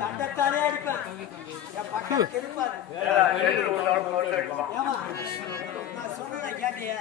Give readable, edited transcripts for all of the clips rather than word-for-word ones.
தண்டத்தாலே அடிப்பேன். நான் சொன்ன கேட்டிய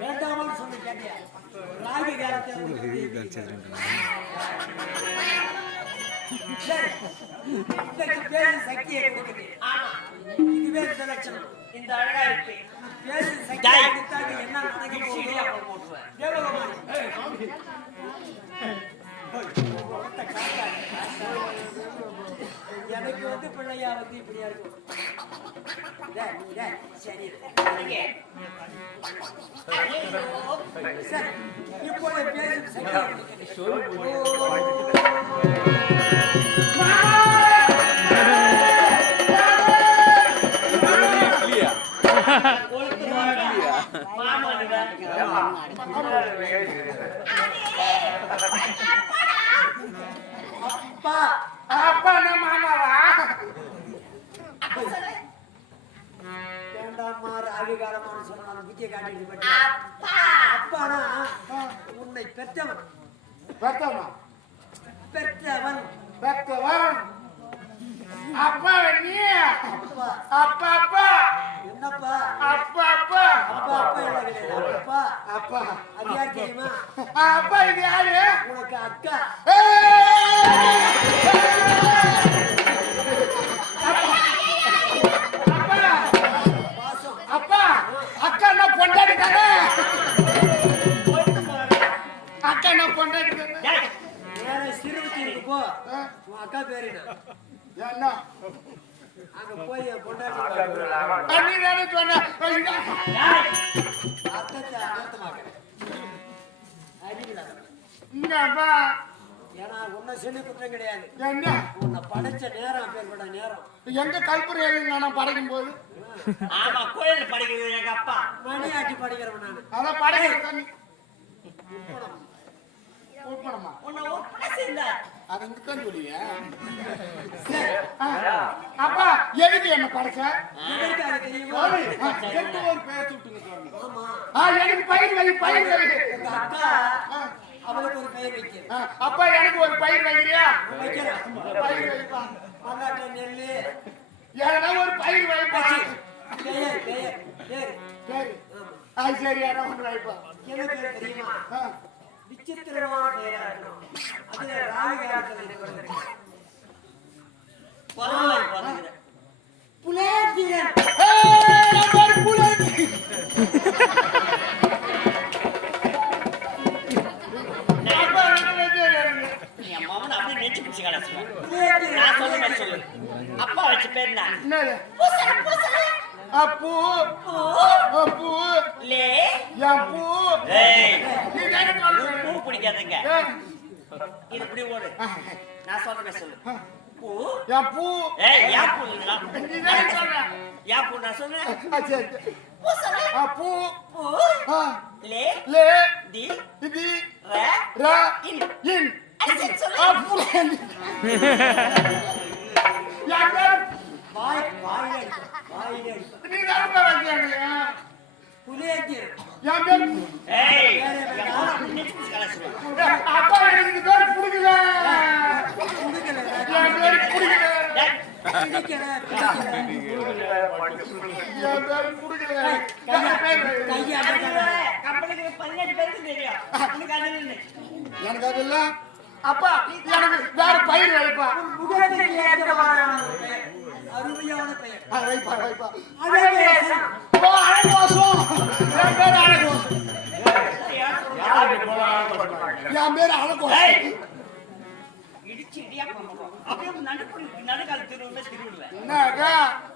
வேண்டாமான்னு சொல்லி கேட்டியா ராகி பேரு சக்தியை கொடுக்குது. இதுவே இந்த லட்சணம். இந்த அழகா இருக்கு பேரு சக்தியை என்ன எனக்கு வந்து பிள்ளையா வந்து இப்படியா இருக்கும். சரி இப்போ பேரு அப்பா அப்பா நம்ம வேண்டாமா ராவிகாலமான சொன்ன புத்திய காட்டிட்டு அப்பானா உன்னை பெற்றவன் அப்பா நீ அப்பா அப்பா என்னப்பா அப்பா அப்பா அப்பா அப்பா அப்பா அது யார் தெரியுமா? அப்பா இது யாரு? உனக்கு அக்கா. அப்பா அக்கா நான் பொண்டாடி தானே. அக்கா நான் பொண்டாடி தானே. சிறுவத்திற்கு போ உன் அக்கா பேரு என்ன? அங்க போய் பொண்டாடி ஏன்னா உன்னை சொல்லி குற்றம் கிடையாது. உன்னை படைச்ச நேரம் பேர்பட நேரம் எங்க கல்புரை நான் படைக்கும் போது கோயில் படிக்கிறது எங்க அப்பா மணியாட்டி படிக்கிறவன் நான் அதான் படைக்கிறேன். அப்பா எதுக்கு என்ன படைச்ச? எனக்கு பயிர் அவளுக்கு ஒரு பயிர் வைக்க. அப்பா எனக்கு ஒரு பயிர் வைக்கிறியா? நெல்லு ஏன்னா ஒரு பயிர் வைப்பா. சரி ஒன்று வைப்பா. என்ன தெரியுமா? விசித்திரமான பெயரா இருக்கணும். அதுல ராவிகாலத்தில் இருக்கிறது புலேந்திரன். அப்பா வச்சு பேர் அப்பு அப்பு லே யாப்பு. பூ பிடிக்காதுங்க. இது இப்படி ஓடு. நான் சொல்றேன் சொல்லு. பூ யாப்பு. ஏய் யாப்பு இல்ல. நீ சொல்ற. யாப்பு நான் சொல்றேன். சரி. பூ சொல்லு. அப்பு பூ லே லே தி தி ர ர இன் இன். அது சொல்லு. அப்பு யாப்பு வாய் வாய் வாய். நீ தான் வந்தியா? புலேந்திரன். யாம் பேர் ஏய் அப்பா எனக்கு பேர் புடிக்கல. யாம் பேர் புடிக்கல. யாம் பேர் புடிக்கல. கம்பெனிக்கு 18 பேருக்கு தெரியும். எனக்கு அதெல்லாம் அப்பா எனக்கு வேற பயிர் வைப்பா. அருமையான பெயர். வைப்பா வைப்பா. அழகேசன். ஓ அழகோசம். என் பேர் அழகோசம். என் பேர் அழகோசம். இடிச்சு இடியா பண்ணுவோம். அப்படியே நடுக்கால திருவுமே திருவிடுவேன். என்னக்கா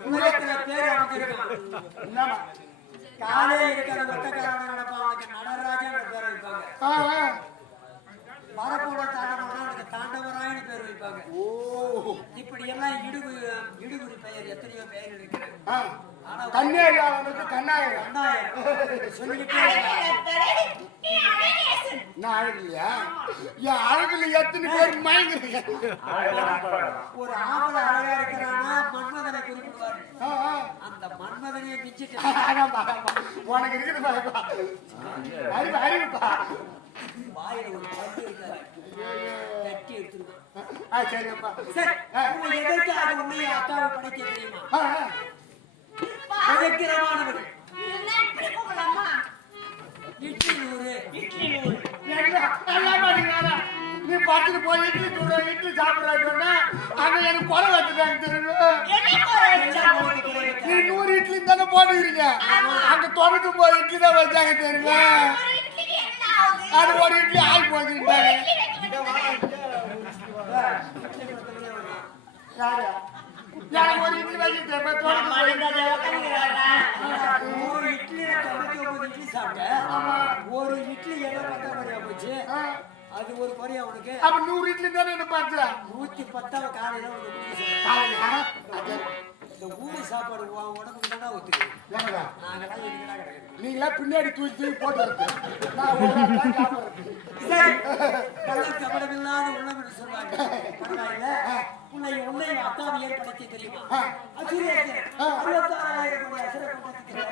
உலகத்துல பேர் அமைச்சிருக்கான். என்னமா காலே இருக்கிற ஒத்தக்காரன் நடப்பான் அவனுக்கு நடராஜன் பேர் வைப்பாங்க. மரப்போட தாண்டவனா அவனுக்கு தாண்டவராயன்னு பேர் வைப்பாங்க. இப்படி எல்லாம் இடுகுறி பெயர் எத்தனையோ பெயர் இருக்கிறது. கண்ணாயிரம் கண்ணாயிரம் சொல்லிக்கிட்டே நான் அழகு இல்லையா? என் அழகுல எத்தனை பேர் மயங்குறீங்க? ஒரு ஆம்பளை அழகா இருக்கிறானா மன்மதனை குறிப்பிடுவாரு. அந்த மன்மதனையை மிச்சிட்டு உனக்கு இருக்குது அறிவு அறிவுப்பா. வாயில ஒரு பந்து இருக்காது கட்டி எடுத்துருவான். சரிப்பா. சரி, எதற்காக உண்மையை அத்தாவை படைக்க தெரியுமா? படைக்கிறமானவர் இட்லி நூறு நீ பார்த்துட்டு போய் இட்லி தூட இட்லி சாப்பிடுறாங்கன்னா அங்க எனக்கு குறை வச்சுட்டாங்க தெரியும். நீ 100 இட்லி தானே போட்டுக்கிறீங்க, அங்க தொடர்ந்து போய் இட்லி தான் வச்சாங்க தெரியுமா? அது ஒரு இட்லி ஆகி போச்சுட்டாங்க. எனக்கு ஒரு இட்லி வச்சு ஒரு இட்லி 99 இட்லி சாப்பிட்டேன். ஒரு இட்லி என்ன பத்தா குறையா போச்சு. அது ஒரு குறையா உனக்கு. அப்ப 100 இட்லி தானே என்ன பார்த்து 110 காலையில இந்த ஊரு சாப்பாடு உடம்புக்கு தானே ஒத்துக்கு. நீங்களா பின்னாடி தூக்கி போட்டு கபடமில்லாத உள்ளம் என்று சொல்வாங்க. பரவாயில்ல, உன்னை அத்தாவை ஏற்படுத்தி தெரியுமா? அசுரேசர் 66,000 கோடி அசுர கூட்டத்துக்கு